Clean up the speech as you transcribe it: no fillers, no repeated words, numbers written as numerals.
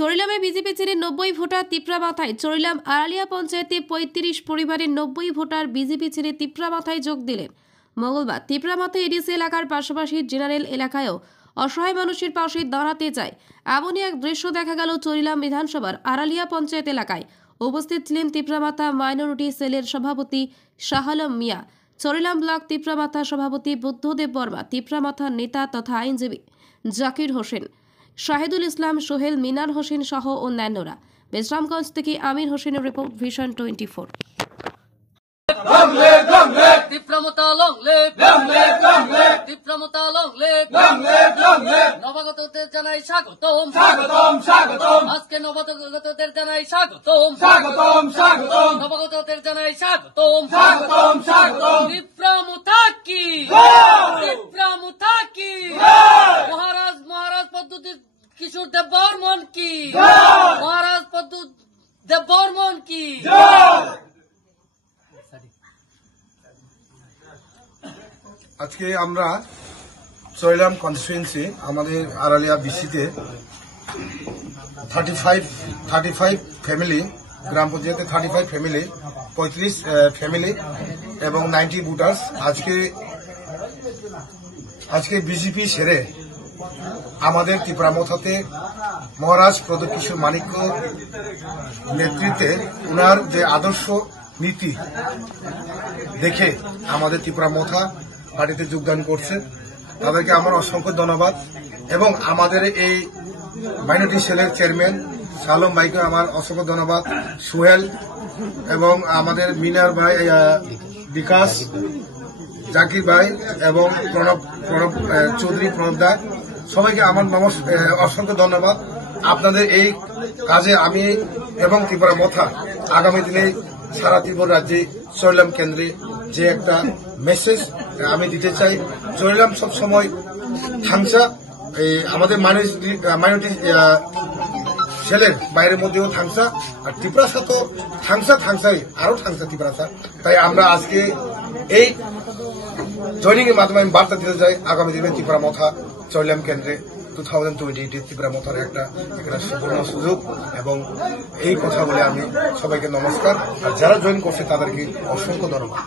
চরিলামে BJP ছেড়ে 90 voter তিপ্রামাথায়। Charilam Araliya পঞ্চায়েতে 35 পরিবারের 90 ভোটার বিজেপি ছেড়ে তিপ্রামাথায় যোগ দিলেন। মঙ্গলবার তিপ্রামাথা এডিসি এলাকার পাশাপাশি জেনারেল এলাকায়ও অসহায় মানুষের পাশে দাঁড়াতে চায় এমনই এক দৃশ্য দেখা গেল চরিলাম বিধানসভার আড়ালিয়া পঞ্চায়েত এলাকায়। উপস্থিত ছিলেন তিপ্রামাথা মাইনরিটি সেলের সভাপতি শাহ আলম মিয়া, চরিলাম ব্লক তিপ্রামাথা সভাপতি বুদ্ধদেব বর্মা, তিপ্রামাথার নেতা তথা আইনজীবী জাকির হোসেন, শাহিদুল ইসলাম, সোহেল, মিনার হোসেন সহ অন্যান্যরা। বিশ্রামগঞ্জ থেকে আমির হোসেনের রিপোর্ট, ভিশন 24। নবাগতদের জানাই স্বাগতম, স্বাগতম, স্বাগতম। আজকে নবাগতদের জানাই স্বাগতম, স্বাগতম, স্বাগতম। নবাগতদের জানাই স্বাগতম, স্বাগতম, স্বাগতম। তিপ্রামুথা কি, তিপ্রামুথা কি, মহারাজ পদ্ধতি কিশোর দেব বর্মন কি, মহারাজ পদ্ধতি দেব বর্মন কি। আজকে আমরা চরিলাম কনস্টিটুয়েন্সি আমাদের আড়ালিয়া বিসিতে 35 ফ্যামিলি, গ্রাম পঞ্চায়েতে 35 ফ্যামিলি, 35 ফ্যামিলি এবং 90 ভোটার্স আজকে বিজেপি ছেড়ে আমাদের তিপ্রামথাতে মহারাজ প্রদীপ কিশোর মানিক্য নেতৃত্বে ওনার যে আদর্শ নীতি দেখে আমাদের তিপ্রামথা পার্টিতে যোগদান করছে। তাদেরকে আমার অসংখ্য ধন্যবাদ এবং আমাদের এই মাইনরিটি সেলের চেয়ারম্যান শালম ভাইকে আমার অসংখ্য ধন্যবাদ, সোহেল এবং আমাদের মিনার ভাই, বিকাশ, জাকির ভাই এবং প্রণব চৌধুরী, প্রণব দা, সবাইকে আমার অসংখ্য ধন্যবাদ। আপনাদের এই কাজে আমি এবং তিপ্রামথা আগামী দিনে সারা ত্রিপুরা রাজ্যে চরিলাম কেন্দ্রে যে একটা মেসেজ আমি দিতে চাই, চরিলাম সবসময় থাংসা, আমাদের মাইনরিটি ছেলের বাইরের মধ্যেও থাংসা, আর ত্রিপুরাসা তো থাংসাই আরো থাংসা ত্রিপুরাসা। তাই আমরা আজকে এই জয়নিং এর মাধ্যমে আমি বার্তা দিতে চাই আগামী দিনে তিপ্রামথা চরিলাম কেন্দ্রে 2028 তিপ্রামথার একটা সুবর্ণ সুযোগ। এবং এই কথা বলে আমি সবাইকে নমস্কার, আর যারা জয়েন করছে তাদেরকে অসংখ্য ধন্যবাদ।